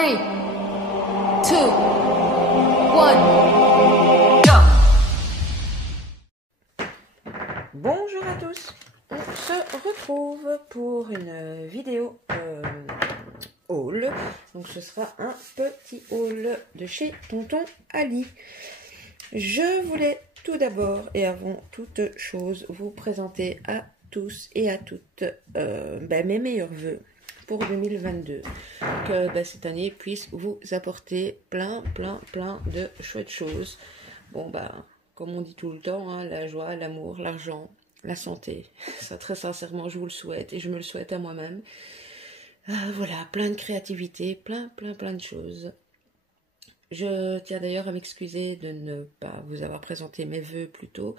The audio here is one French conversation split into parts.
3, 2, 1, go! Bonjour à tous, on se retrouve pour une vidéo haul. Donc ce sera un petit haul de chez Tonton Ali. Je voulais tout d'abord et avant toute chose vous présenter à tous et à toutes mes meilleurs vœux pour 2022. Que cette année puisse vous apporter plein de chouettes choses. Bon comme on dit tout le temps, hein, la joie, l'amour, l'argent, la santé. Ça, très sincèrement, je vous le souhaite et je me le souhaite à moi-même. Voilà, plein de créativité, plein de choses. Je tiens d'ailleurs à m'excuser de ne pas vous avoir présenté mes vœux plus tôt,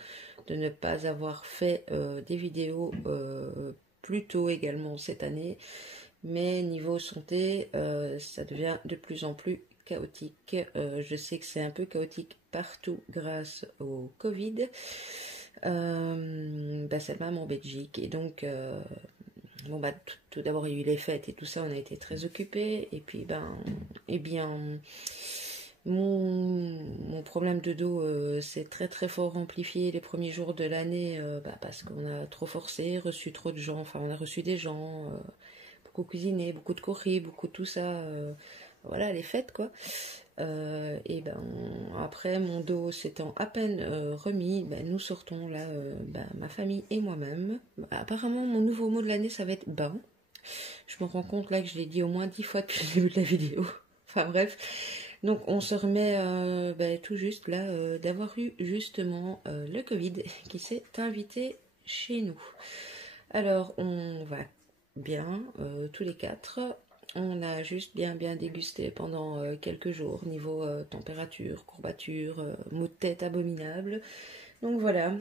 de ne pas avoir fait des vidéos plus tôt également cette année. Mais niveau santé, ça devient de plus en plus chaotique. Je sais que c'est un peu chaotique partout grâce au Covid. C'est même en Belgique. Et donc, tout d'abord, il y a eu les fêtes et tout ça, on a été très occupés. Et puis, mon problème de dos s'est très fort amplifié les premiers jours de l'année parce qu'on a trop forcé, reçu trop de gens. Enfin, on a reçu des gens... beaucoup cuisiné, beaucoup de courrier, beaucoup de tout ça, voilà les fêtes quoi. Après mon dos s'étant à peine remis, nous sortons là, ma famille et moi-même. Apparemment mon nouveau mot de l'année ça va être bain. Je me rends compte là que je l'ai dit au moins 10 fois depuis le début de la vidéo. Enfin bref, donc on se remet tout juste là d'avoir eu justement le Covid qui s'est invité chez nous. Alors on va bien, tous les quatre. On a juste bien dégusté pendant quelques jours, niveau température, courbature, maux de tête abominable. Donc voilà,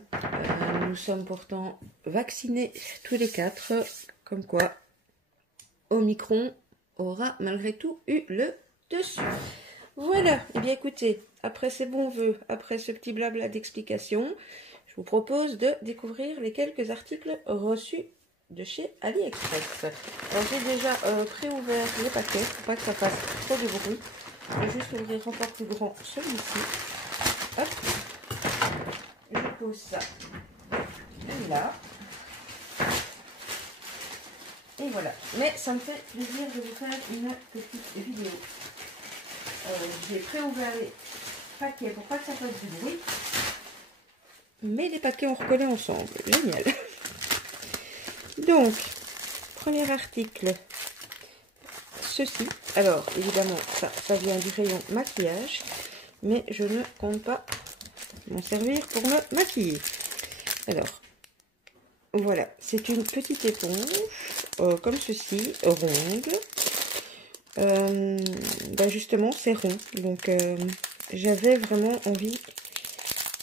nous sommes pourtant vaccinés tous les quatre, comme quoi Omicron aura malgré tout eu le dessus. Voilà, et bien écoutez, après ces bons vœux, après ce petit blabla d'explication, je vous propose de découvrir les quelques articles reçus de chez AliExpress. Alors j'ai déjà préouvert les paquets pour pas que ça fasse trop de bruit. Je vais juste ouvrir encore plus grand celui-ci. Hop, je pose ça là. Et voilà. Mais ça me fait plaisir de vous faire une petite vidéo. J'ai préouvert les paquets pour pas que ça fasse du bruit. Mais les paquets ont recollé ensemble. Génial. Donc, premier article, ceci. Alors, évidemment, ça vient du rayon maquillage, mais je ne compte pas m'en servir pour me maquiller. Alors, voilà, c'est une petite éponge, comme ceci, ronde. Justement, c'est rond, donc j'avais vraiment envie...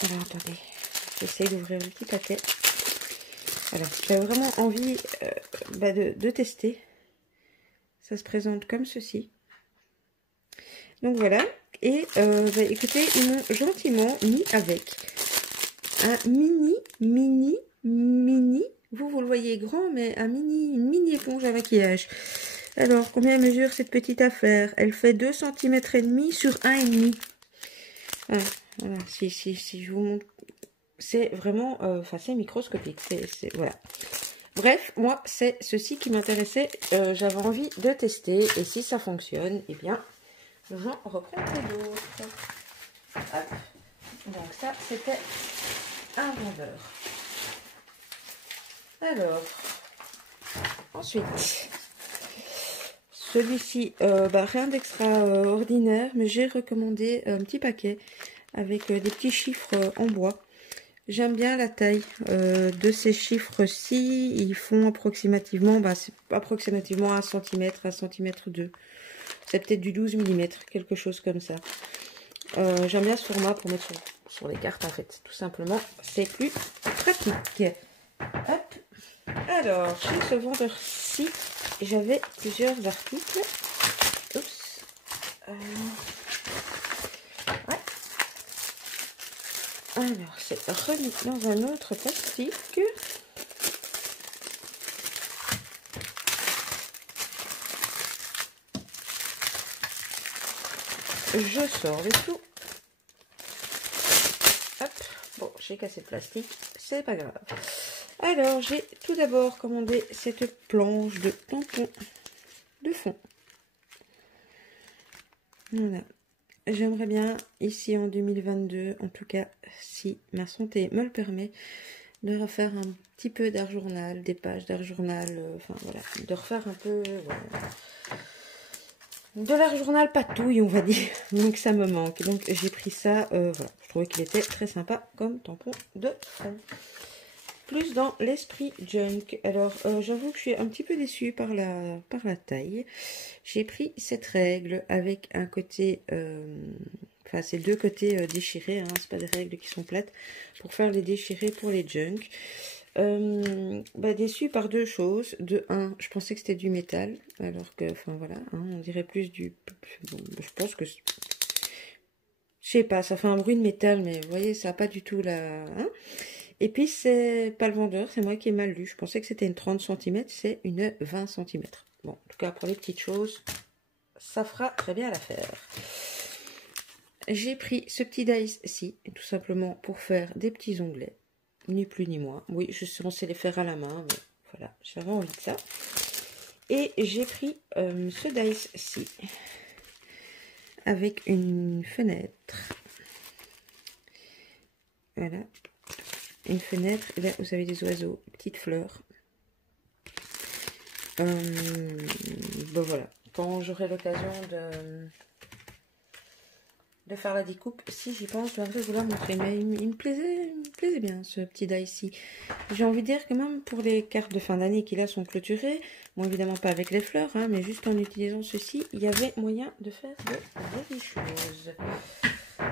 Alors, attendez, j'essaie d'ouvrir le petit paquet. Alors, j'avais vraiment envie de tester. Ça se présente comme ceci. Donc voilà. Et écoutez, ils m'ont gentiment mis avec un mini. Vous le voyez grand, mais une mini éponge à maquillage. Alors, combien mesure cette petite affaire? Elle fait 2 cm et demi sur 1,5. Voilà, si je vous montre. C'est vraiment, c'est microscopique, voilà. Bref, moi, c'est ceci qui m'intéressait, j'avais envie de tester, et si ça fonctionne, eh bien, j'en reprendrai d'autres. Donc ça, c'était un vendeur. Alors, ensuite, celui-ci, rien d'extraordinaire, mais j'ai recommandé un petit paquet avec des petits chiffres en bois. J'aime bien la taille de ces chiffres-ci. Ils font approximativement, approximativement 1 cm, 1 cm 2. C'est peut-être du 12 mm, quelque chose comme ça. J'aime bien ce format pour mettre sur les cartes, en fait. Tout simplement, c'est plus pratique. Hop. Alors, chez ce vendeur-ci, j'avais plusieurs articles. Oups. Ouais. Alors, c'est remis dans un autre plastique. je sors le tout. Hop, bon, j'ai cassé le plastique, c'est pas grave. Alors, j'ai tout d'abord commandé cette planche de tampons de fond. Voilà. J'aimerais bien, ici en 2022, en tout cas, si ma santé me le permet, de refaire un petit peu d'art journal, des pages d'art journal, enfin voilà, de refaire un peu, voilà, de l'art journal patouille, on va dire. Donc ça me manque. Donc j'ai pris ça, voilà, je trouvais qu'il était très sympa comme tampon de fond. Plus dans l'esprit junk. Alors j'avoue que je suis un petit peu déçue par la taille. J'ai pris cette règle avec un côté, enfin c'est deux côtés déchirés, hein, c'est pas des règles qui sont plates, pour faire les déchirés pour les junk. Déçue par deux choses. De un, je pensais que c'était du métal, alors que, enfin voilà, hein, on dirait plus du... Bon, je pense que... Je sais pas, ça fait un bruit de métal, mais vous voyez, ça n'a pas du tout la... Hein. Et puis, c'est pas le vendeur, c'est moi qui ai mal lu. Je pensais que c'était une 30 cm, c'est une 20 cm. Bon, en tout cas, pour les petites choses, ça fera très bien l'affaire. J'ai pris ce petit dice-ci, tout simplement pour faire des petits onglets. Ni plus ni moins. Oui, je suis censée les faire à la main, mais voilà, j'avais envie de ça. Et j'ai pris ce dice-ci, avec une fenêtre. Voilà. Une fenêtre, et là vous avez des oiseaux, petites fleurs. Bon voilà, quand j'aurai l'occasion de faire la découpe, si j'y pense, je viendrai vous la montrer. Mais il me plaisait bien ce petit die ici. J'ai envie de dire que même pour les cartes de fin d'année qui là sont clôturées, bon évidemment pas avec les fleurs, hein, mais juste en utilisant ceci, il y avait moyen de faire de jolies choses.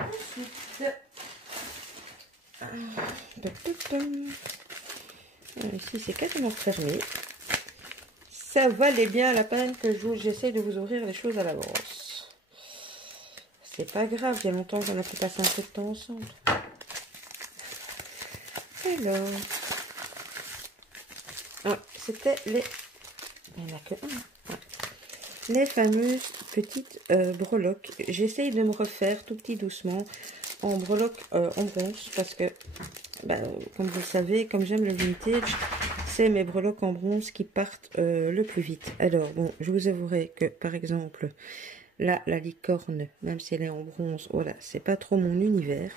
Ensuite, ici c'est quasiment fermé. Ça valait bien la peine que j'essaye de vous ouvrir les choses à l'avance. C'est pas grave, il y a longtemps qu'on a pu passer un peu de temps ensemble. Alors, c'était les... Il n'y en a que un. Les fameuses petites breloques. J'essaye de me refaire tout petit doucement en breloques en bronze parce que, comme vous le savez, comme j'aime le vintage, c'est mes breloques en bronze qui partent le plus vite. Alors, bon, je vous avouerai que, par exemple, là, la licorne, même si elle est en bronze, voilà, c'est pas trop mon univers.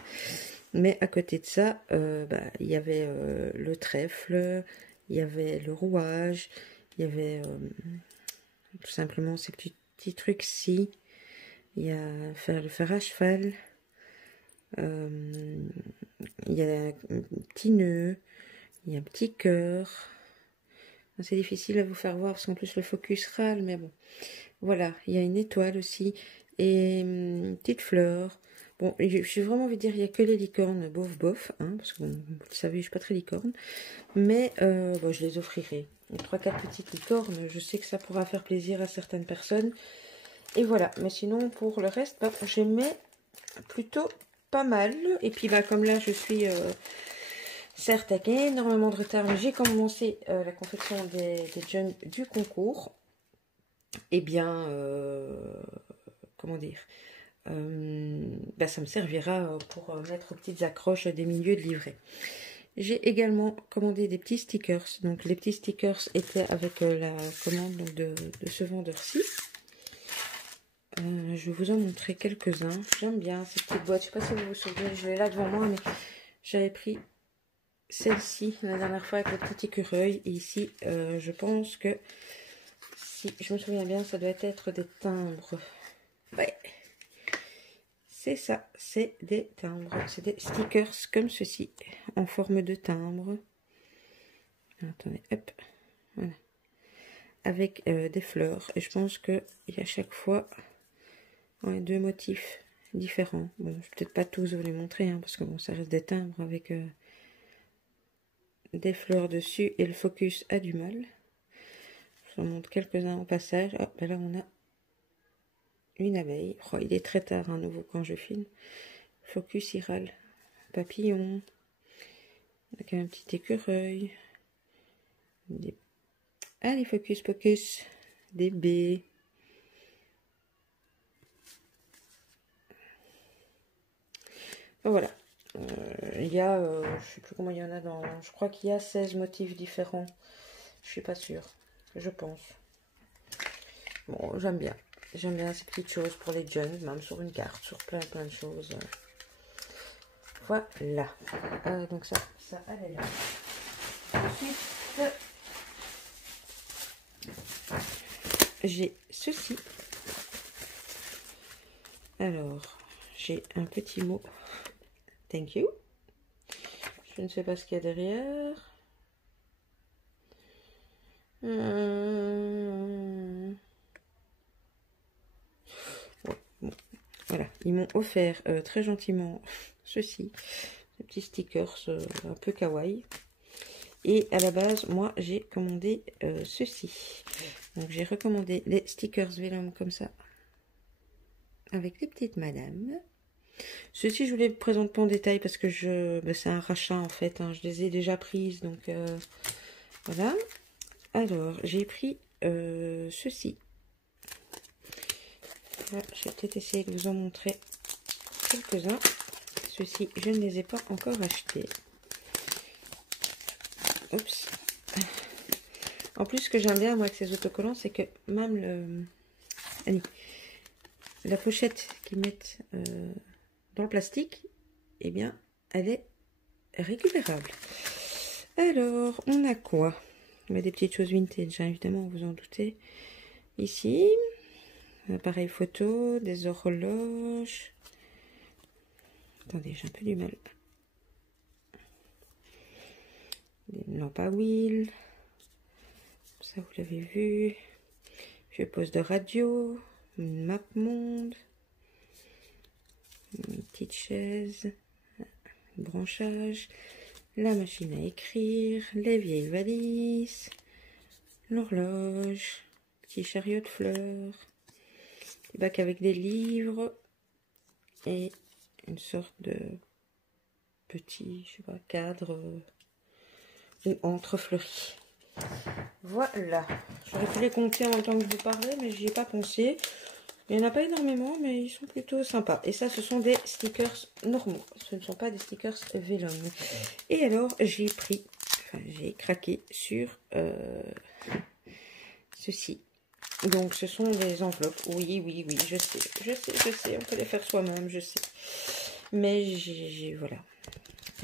Mais à côté de ça, il y avait le trèfle, il y avait le rouage, il y avait tout simplement ces petits trucs-ci. Il y a le fer à cheval, il y a un petit nœud, il y a un petit cœur. C'est difficile à vous faire voir parce qu'en plus le focus râle, mais bon. Voilà, il y a une étoile aussi et une petite fleur. Bon, j'ai vraiment envie de dire, il n'y a que les licornes, bof, hein, parce que bon, vous le savez, je ne suis pas très licorne. Mais bon, je les offrirai. Les 3-4 petites licornes, je sais que ça pourra faire plaisir à certaines personnes. Et voilà, mais sinon, pour le reste, j'aimais plutôt pas mal. Et puis, comme là, je suis... certes, avec énormément de retard, mais j'ai commencé la confection des junk du concours. Eh bien, comment dire, ça me servira pour mettre aux petites accroches des milieux de livret. J'ai également commandé des petits stickers. Donc, les petits stickers étaient avec la commande donc, de ce vendeur-ci. Je vais vous en montrer quelques-uns. J'aime bien ces petites boîtes. Je ne sais pas si vous vous souvenez, je l'ai là devant moi, mais j'avais pris celle-ci la dernière fois avec le petit écureuil. Et ici, je pense que, si je me souviens bien, ça doit être des timbres. Ouais, c'est ça, c'est des timbres. C'est des stickers comme ceci, en forme de timbre. Attendez, hop, voilà. Avec des fleurs. Et je pense qu'il y a à chaque fois deux motifs différents. Bon, je vais peut-être pas tous vous les montrer, hein, parce que bon, ça reste des timbres avec des fleurs dessus. Et le focus a du mal. Je vous en montre quelques-uns en passage. Ah, là, on a une abeille. Oh, il est très tard, à nouveau, quand je filme. Focus iral. Papillon. Avec un petit écureuil. Allez, focus, pocus. Des baies. Voilà. Il y a, je sais plus combien il y en a dans... Je crois qu'il y a 16 motifs différents. Je suis pas sûre. Je pense. Bon, j'aime bien. J'aime bien ces petites choses pour les jeunes, même sur une carte, sur plein de choses. Voilà. Donc ça elle est là. Ensuite, j'ai ceci. Alors, j'ai un petit mot. Thank you. Je ne sais pas ce qu'il y a derrière. Bon, voilà, ils m'ont offert très gentiment ceci, des petits stickers un peu kawaii. Et à la base, moi, j'ai commandé ceci. Donc, j'ai recommandé les stickers Vellum comme ça, avec les petites madames. Ceci, je voulais vous présenter pas en détail parce que c'est un rachat en fait. Hein, je les ai déjà prises, donc voilà. Alors, j'ai pris ceci. Là, je vais peut-être essayer de vous en montrer quelques-uns. Ceux-ci, je ne les ai pas encore achetés. Oups. En plus, ce que j'aime bien, moi, avec ces autocollants, c'est que même la pochette qu'ils mettent dans le plastique, eh bien, elle est récupérable. Alors, on a quoi? On a des petites choses vintage, hein, évidemment, vous en doutez. Ici, un appareil photo, des horloges. Attendez, j'ai un peu du mal. Des lampes à huile. Ça, vous l'avez vu. Je pose de radio. Une map monde. Une petite chaise. Un branchage. La machine à écrire. Les vieilles valises. L'horloge. Petit chariot de fleurs. Des bacs avec des livres. Et une sorte de petit, je sais pas, cadre ou entre fleuris. Voilà. J'aurais pu les compter en même temps que je vous parlais, mais j'y ai pas pensé. Il n'y en a pas énormément, mais ils sont plutôt sympas. Et ça, ce sont des stickers normaux. Ce ne sont pas des stickers Vellum. Et alors, j'ai craqué sur ceci. Donc, ce sont des enveloppes. Oui, je sais. On peut les faire soi-même, je sais. Mais voilà.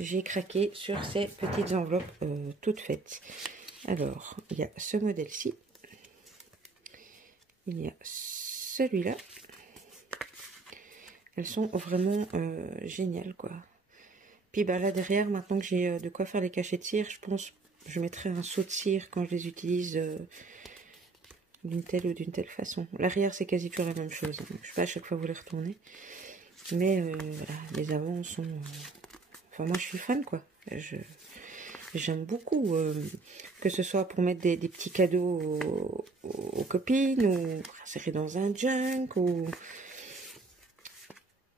J'ai craqué sur ces petites enveloppes toutes faites. Alors, il y a ce modèle-ci. Il y a celui-là. Elles sont vraiment géniales, quoi. Puis bah, là, derrière, maintenant que j'ai de quoi faire les cachets de cire, je pense que je mettrai un seau de cire quand je les utilise d'une telle ou d'une telle façon. L'arrière, c'est quasi toujours la même chose. Hein. Je ne vais pas à chaque fois vous les retourner. Mais voilà, les avants sont... Enfin, moi, je suis fan, quoi. J'aime beaucoup, que ce soit pour mettre des petits cadeaux aux copines, ou insérer dans un junk, ou...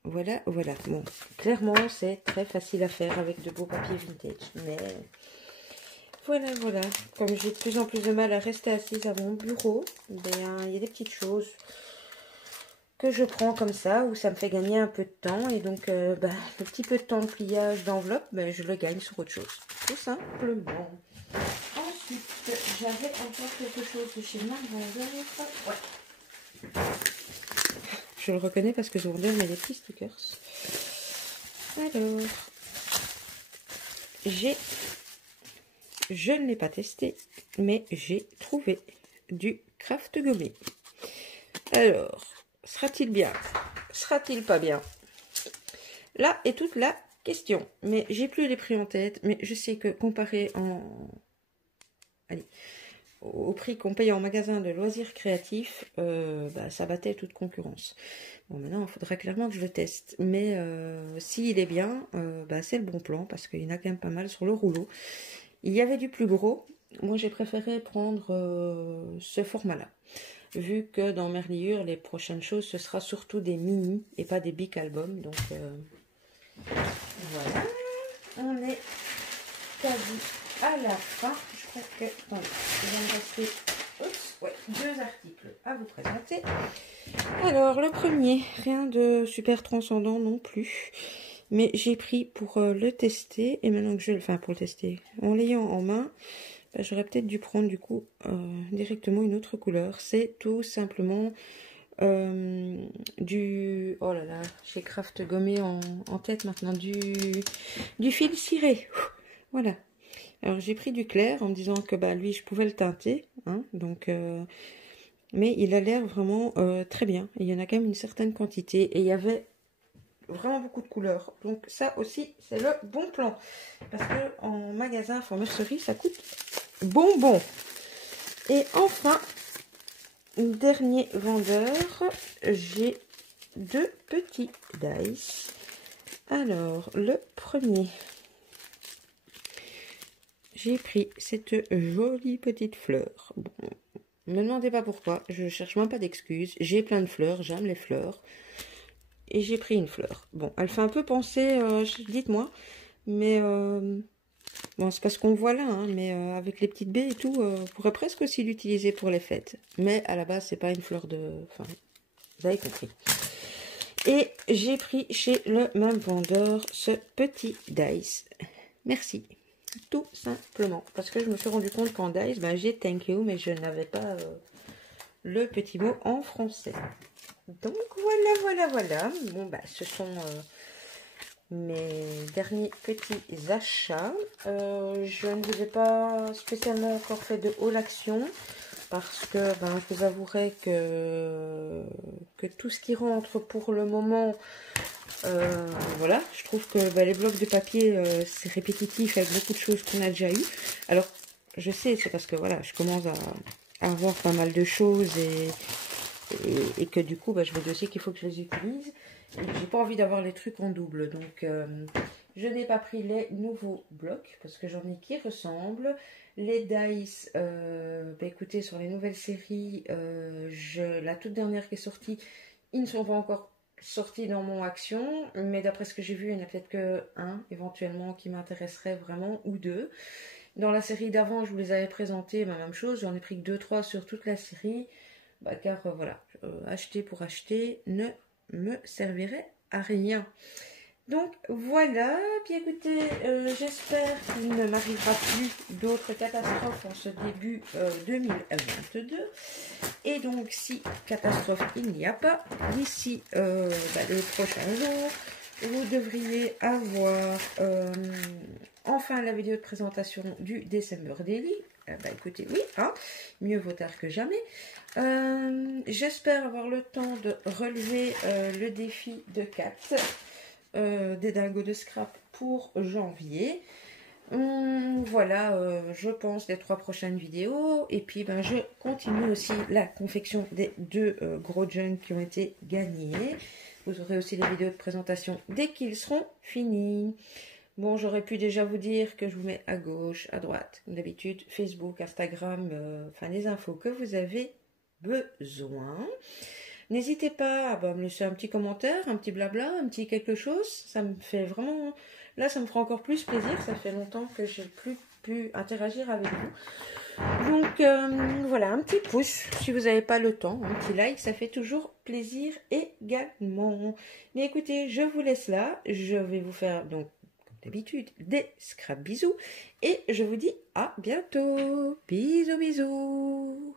Voilà. Bon, clairement, c'est très facile à faire avec de beaux papiers vintage. Mais voilà. Comme j'ai de plus en plus de mal à rester assise à mon bureau, il y a des petites choses que je prends comme ça, où ça me fait gagner un peu de temps. Et donc, le petit peu de temps de pliage d'enveloppe, je le gagne sur autre chose. Tout simplement. Ensuite, j'avais encore quelque chose de chez Marc Vendeur. Ouais. Je le reconnais parce que ce vendeur met des petits stickers. Alors, je ne l'ai pas testé, mais j'ai trouvé du craft gommé. Alors, sera-t-il bien? Sera-t-il pas bien? Là est toute la question. Mais j'ai plus les prix en tête, mais je sais que comparé au prix qu'on paye en magasin de loisirs créatifs, ça battait toute concurrence. Bon, maintenant, il faudra clairement que je le teste. Mais s'il est bien, c'est le bon plan, parce qu'il y en a quand même pas mal sur le rouleau. Il y avait du plus gros. Moi, j'ai préféré prendre ce format-là. Vu que dans Merliure, les prochaines choses, ce sera surtout des mini et pas des big albums. Donc, voilà. On est quasi à la fin. Je crois que... Attendez, il va me rester 2 articles à vous présenter. Alors, le premier, rien de super transcendant non plus. Mais j'ai pris pour le tester, et maintenant que je... Enfin, pour le tester, en l'ayant en main, bah, j'aurais peut-être dû prendre du coup directement une autre couleur. C'est tout simplement du... Oh là là, j'ai craft gommé en tête maintenant, du fil ciré. Voilà. Alors j'ai pris du clair en me disant que bah, lui, je pouvais le teinter, hein, donc... mais il a l'air vraiment très bien. Il y en a quand même une certaine quantité. Et il y avait vraiment beaucoup de couleurs. Donc ça aussi, c'est le bon plan. Parce que en magasin, en mercerie, ça coûte bonbon. Et enfin, dernier vendeur, j'ai 2 petits dice. Alors, le premier, j'ai pris cette jolie petite fleur. Bon, ne me demandez pas pourquoi, je cherche même pas d'excuses. J'ai plein de fleurs, j'aime les fleurs. Et j'ai pris une fleur. Bon, elle fait un peu penser, dites-moi, mais bon, c'est parce qu'on voit là, hein, mais avec les petites baies et tout, on pourrait presque aussi l'utiliser pour les fêtes. Mais à la base, c'est pas une fleur de... Enfin, vous avez compris. Et j'ai pris chez le même vendeur ce petit dice. Merci. Tout simplement. Parce que je me suis rendu compte qu'en dice, ben, j'ai thank you, mais je n'avais pas le petit mot en français. Donc voilà. Bon, bah, ce sont mes derniers petits achats. Je ne vous ai pas spécialement encore fait de haul action parce que ben, je vous avouerai que tout ce qui rentre pour le moment, voilà, je trouve que ben, les blocs de papier, c'est répétitif avec beaucoup de choses qu'on a déjà eues. Alors, je sais, c'est parce que voilà, je commence à avoir pas mal de choses et que du coup, bah, je me dis aussi qu'il faut que je les utilise. Et j'ai pas envie d'avoir les trucs en double. Donc, je n'ai pas pris les nouveaux blocs parce que j'en ai qui ressemblent. Les dice, bah, écoutez, sur les nouvelles séries, la toute dernière qui est sortie, ils ne sont pas encore sortis dans mon action. Mais d'après ce que j'ai vu, il n'y en a peut-être que un éventuellement qui m'intéresserait vraiment ou deux. Dans la série d'avant, je vous les avais présentés, ma même chose. J'en ai pris que 2-3 sur toute la série. Bah, car voilà, acheter pour acheter ne me servirait à rien. Donc voilà, bien écoutez, j'espère qu'il ne m'arrivera plus d'autres catastrophes en ce début 2022. Et donc si catastrophe il n'y a pas, d'ici les prochains jours, vous devriez avoir enfin la vidéo de présentation du December Daily. Bah écoutez, oui, hein, mieux vaut tard que jamais. J'espère avoir le temps de relever le défi de 4 des dingos de scrap pour janvier. Voilà, je pense, les 3 prochaines vidéos. Et puis, ben, je continue aussi la confection des 2 gros jugs qui ont été gagnés. Vous aurez aussi les vidéos de présentation dès qu'ils seront finis. Bon, j'aurais pu déjà vous dire que je vous mets à gauche, à droite, comme d'habitude, Facebook, Instagram, enfin les infos que vous avez besoin. N'hésitez pas à me laisser un petit commentaire, un petit blabla, un petit quelque chose. Ça me fait vraiment... Là, ça me fera encore plus plaisir. Ça fait longtemps que j'ai plus pu interagir avec vous. Donc, voilà, un petit pouce si vous n'avez pas le temps. Un petit like, ça fait toujours plaisir également. Mais écoutez, je vous laisse là. Je vais vous faire, donc, comme d'habitude, des scrap bisous. Et je vous dis à bientôt. Bisous, bisous.